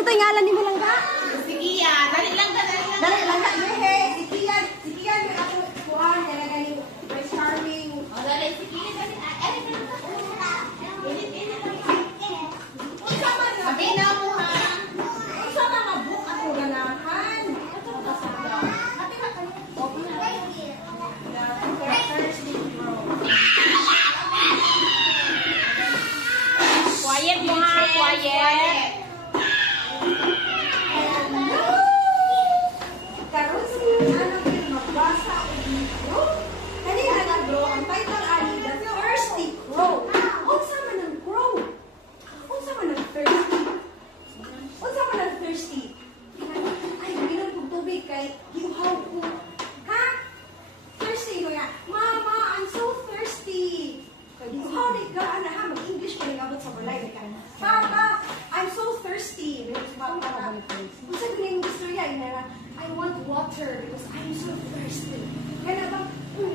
Ano to yung ngalan ni mo lang ka? Sige yan. Dali lang ka. Dali lang ka. Yehe. Si Kian. May ako kuhaan. Kaya galing my charming. O, dali. Sige yan. Dali. Ay, init lang. Sabi na mo ha. Isa na mabuk ako ganahan. Quiet mo ha. Quiet. Karon sa ano din magbasa o libro. Kanina na bro, ang title ani The Thirsty Crow. Unsa man ang crow? Unsa man ang thirsty? Unsa man ang thirsty? Ay, bilang kong tubig kay giuhaw ko. Ha? Thirsty ko nga. Mama, I'm so thirsty. Kay giuhaw ni ka ana ha, mag-English ko nagabot sa balay ka. Papa, I'm so thirsty. Unsa gini gusto niya ina I want water because I'm so thirsty. Kaya bang,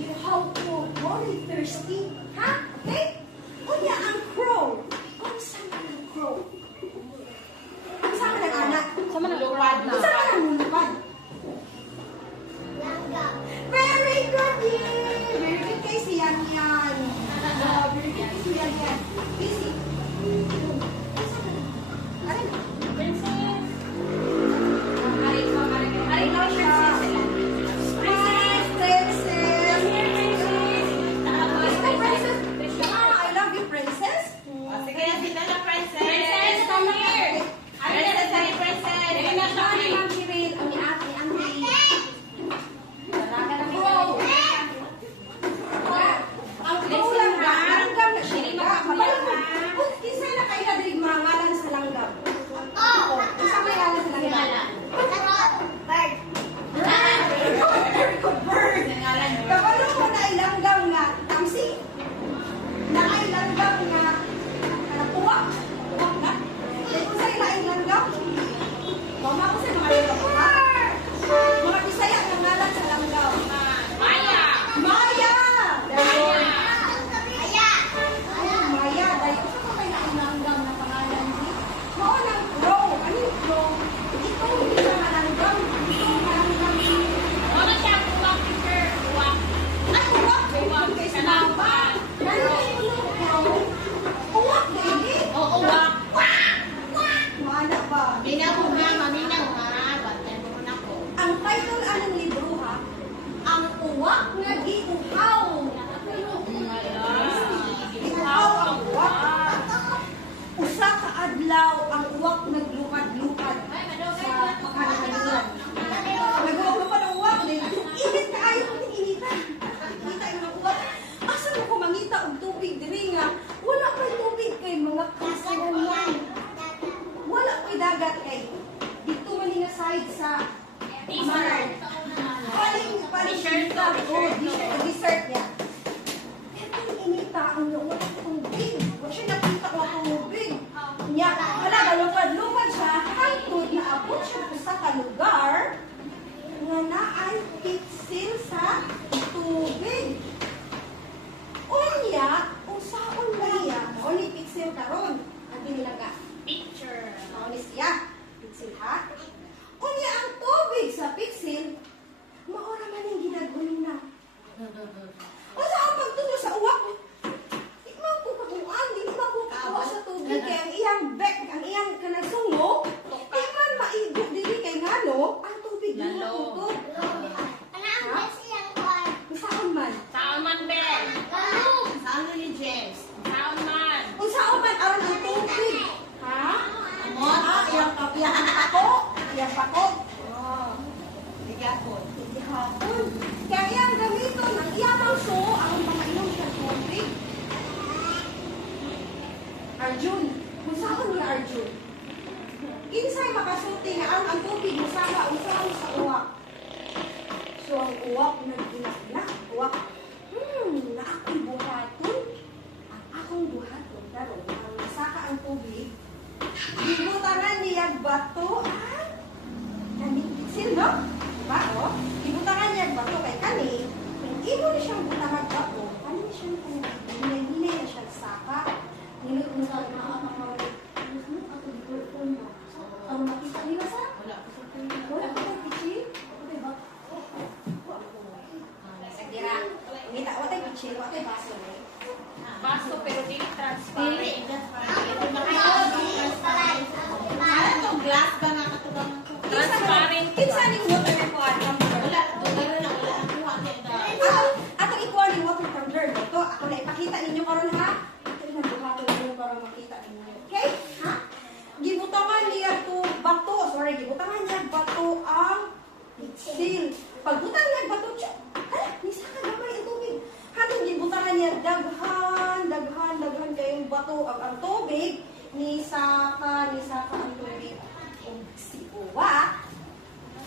giuhaw ko, very thirsty. Ha? Okay? Unya ang crow. Unsa man ang crow? Unsa man ang anak? Sa manulupad na. Unsa man ang lulupad? Very good, yeah! Very good kay si Yan Yan. Very good kay si Yan Yan. Easy. Unsa man? Ano? Princess. I love you, princess. Sige na sila na, princess. Princess, come here. Princess, say princess. Sige na siya. Ma'am Kiril, ang ate, ang ang kulang ba? Langgam na siya. Isa na kayo na din mga ngalan sa langgam. Isa may ngalan sa langgam. Very good bird. Kabalo mo na ilanggam nga tamsi. Na ilanggam nga tuwak. Tuwak na. Kung sa ilanggam, mama ko sa mga langgam. Mga Bisaya ang ngalan sa langgam. Maya. Maya! Maya. Maya, dahil ko sa mga langgam na pangalan ni Mao ng crow. Ano yung crow? Ito hindi na langgam. Ito langgam. Ano siya? Uwak, teacher. Uwak. Uwak! Uwak. Kay sa mama. Ano yung crow? Uwak, baby! Oo, uwak. Mana ba? Minaw mo ha. Maminaw ha. Bantay mo na ko. Ang title anong libro ha? Ang uwak nga giuhaw. Giuhaw ang uwak. Usa ka adlaw ang uwak naglukad-lukad sa pagkakalimutan. Nagulog-lukad ang uwak. Init ka ayaw ng initan. Kita yung uwak. Asa mo ko mangita og tubig diri nga? Wala pa'y tubig kay mga kasalangan. Wala pa'y dagat kay dito man nga side sa T-shirt. paling T-shirt ka. to, Oh, t-shirt to. dessert niya. Ito inita ang wala tubig. Wala siya nakita ko ang tubig. Niya, wala ba, lupad-lupad siya. Hangtod na abot siya sa kalugar nga naay pitsil sa tubig. Unya, usaon niya, o ni pitsil karon. Ang binilaga. Picture. Maunis siya. Pitsil ha? Unya ang tubig sa pitsil, maora man yung ginagawin na. O saan pagtulo sa uwak? Di man ko kakuan, di man ko kakuha sa tubig. Kaya ang iyang bek, ang iyang kanagsungo, di man maigo dili kay ngano, ang tubig di Lalo. matutog. Saan man? Saan man, Ben? Saan ni James? Saan man? Kung saan man aron ang tubig. Ha? Amot? Iyang pako. Iyang pako. Oh. Bigyan ko. Hindi hapon. Kaya iyang gamiton, ang iyang mangso, ang pangainom sa tubig. Arjun. Kung saan ni Arjun? Kinsay makasulti nga ang tubig musama usaw sa uwak. So ang uwak nagginaknak. Uwak. Na ako'y buhaton. Ang akong buhaton. Pero ang nasaka ang tubig, ibutanan niya bato. Kanikitsil, no? Diba, o? Ibutanan niya bato kay kani. Kung imo ni siyang butangan bato, kani siyang hinay-hinay na siya saka. Nilot mo sa mga ako di ko ang Kinsa ning water kuan tumbler? Wala, tumbler na wala. Ang kuha niya Ako, atong ikuha ning water tumbler. Ito, ako na ipakita ninyo karon ha. Ito na buhaton ninyo para makita ninyo. Okay? Ha? Gibutangan niya to bato. Sorry, gibutangan niya bato ang seal. Pagbutang niya bato, hala, nisa ka gamay ang tubig. Hatong gibutangan niya daghan kayong bato ang tubig. Nisa ka ang tubig. Kung si Uwa,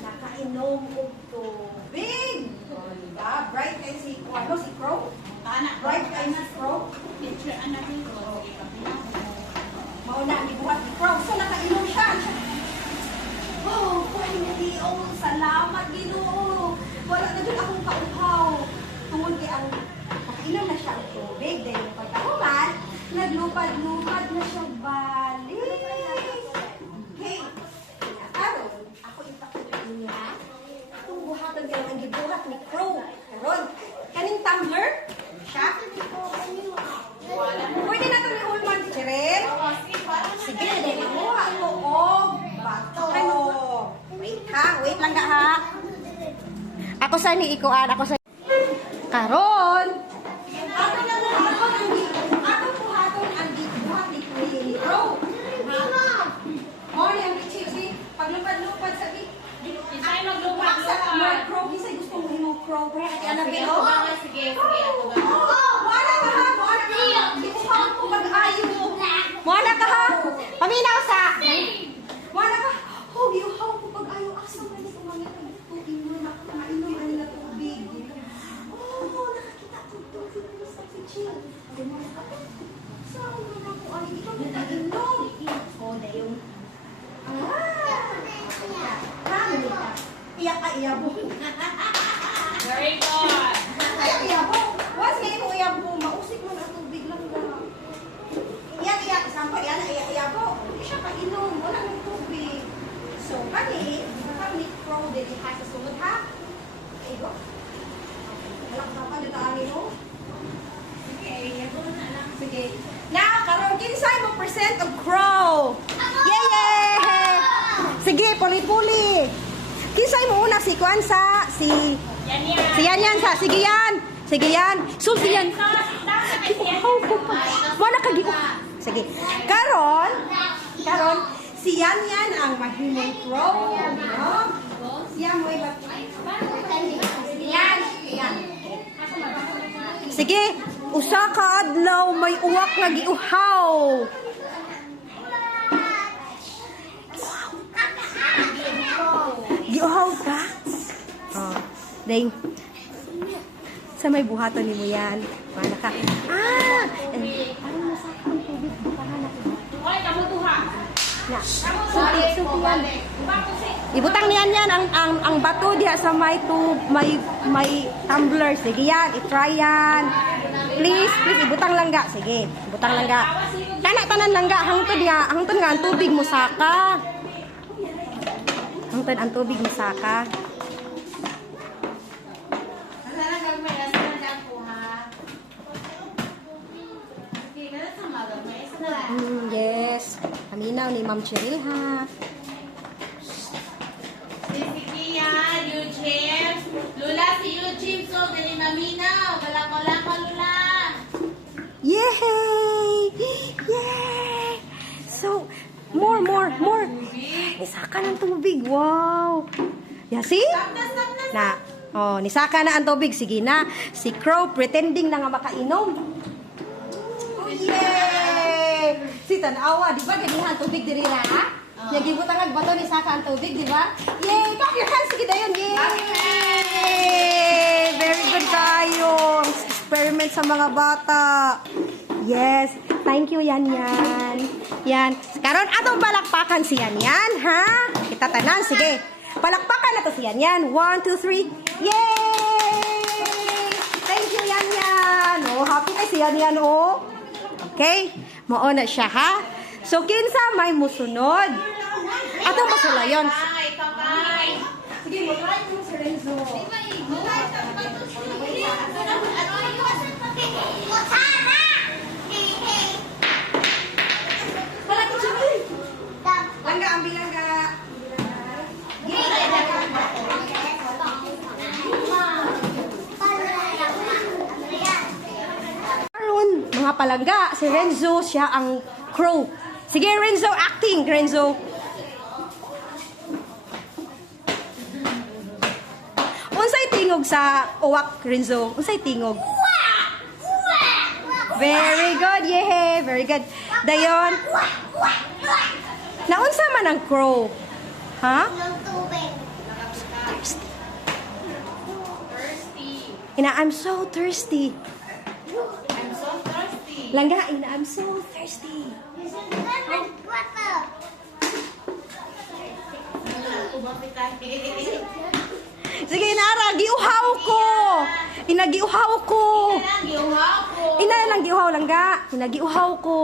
nakainom og tubig. Diba? Bright kayo si Crow. Anak, Bright kayo si Crow. picture anak nito. Mauna ang gibuhat ni Crow. So, nakainom siya. Oh, finally. Oh, salamat, Ginoo. Wala na dyan akong kauhaw. Tungod kay ang nakainom na siya ang tubig. Dahil yung pagkahuman, naglupad-lupad na siya balik. Okay. Karon, ako ipakita niya. Itong buhatan ka lang ang gibuhat ni Crow. Karon, kaning tumbler, siya. Pwede na ito ni Ulman, Cheryl. Sige, dahil makuha ko og bato. Wait ha, wait lang ha. Ako sa ni ikuan, ako sa karon. Ako buhaton ang gibuhat ni Crow. Oh, yung chichi, paglupad-lupad sa Kisay maglupad-lupad. Crow, kisay gusto mo yung Crow. Kaya kaya na Sige, bilo. sige, ako ba? Wala ka ha, wala ka ha. Gibuhat ko mag-ayo. Wala ka ha. Paminaw sa. Wala ka. Oh, giuhaw ko pag-ayo. Asa man ito mga tubig mo na kainom ani na tubig. Oh, nakakita ko tubig sa chichi. Saan mo na ko ay ito nakainom. Oh, na yung iyak ka iyabo. Very good. Iyak iyabo. Was ngayon ko iyabo. Mausik mo na tubig lang na. Iyak. Sampai yan na iyak iyabo. Hindi siya kainom. Wala ng tubig. So, kami Crow din ha sa sunod ha. Okay, go. Halak sa pa dito ani mo. Sige, iyabo na lang. Sige. Now, karon kinsay mo present of Crow. Yay! Sige, puli-puli. Kinsay mo una si Kwansa, si Yan sa. Sige yan. So, si yan. Oh, wala ka giuhaw. Sige. Karon, si Yan ang mahimong Crow. No? Siya mo iba. Yan. Sige, usa ka adlaw may uwak nga giuhaw. Giuhaw ka? Oh, dahil sa may buhatan ni mo yan. Mana ka? Parang masaka ang tubig. Bukahan na. Hoy, kamu tuha. Na. Sorry, yan. Ibutang niyan ang bato diha sa may tumbler. Sige yan, i-try yan. Please, ibutang langga. Sige, ibutang langga. Tanan langga, hangtod nga ang tubig mo saka. Hangtod ang tubig mo saka. Yes. Paminaw ni Ma'am Cheryl ha. Si Kian, Eugene. Lula, si Eugene. So, dali na minaw. Wala ka, Lula. Yay! Yay! So, more. Nisaka ng tubig. Wow! Yeah, see? Na. Oh, nisaka na ang tubig. Sige na. Si Crow pretending na nga makainom. Oh, yay! Si Tanawa, di ba? Ganihan tubig diri na, ha? Nagibutang ang bato ni Saka ang tubig, di ba? Yay! Clap your hands! Sige dayon! Yay! Very good kayo! Experiment sa mga bata. Yes. Thank you, Yan. Yan. Karon atong palakpakan si Yan, ha? Kita tanan. Sige. Palakpakan na to si Yan. 1, 2, 3. Yay! Thank you, Yan. Oh, happy na si Yan, oh. Okay? Mauna siya, ha? So, kinsa may musunod? Atong masulayon. Sige, mag-try mo si Renzo. Langga, ang bilangga. Yay! palangga. Si Renzo, siya ang crow. Sige, Renzo, acting, Renzo. Unsay tingog sa uwak, Renzo? Unsay tingog? Very good, yay! Very good. Dayon, naunsa man ang crow? Ha? Thirsty. Thirsty. I'm so thirsty. I'm so thirsty. Langga, I'm so thirsty. Sige, Nara, giuhaw ko. Inagiuhaw ko. Giuhaw ko. Ina lang giuhaw langga. Inagiuhaw ko.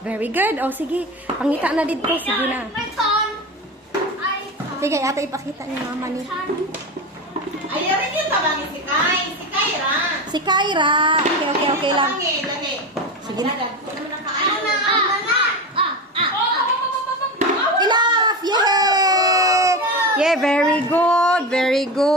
Very good. O sige, pangita na dito. Sige na. Sige, ate ipakita ni mama ni. Ayaw rin yung tabang si Kai. Si Kyra. Si Kyra. Okay lang. Lagi. Sige na. Enough! Yay! Yeah, very good. Very good.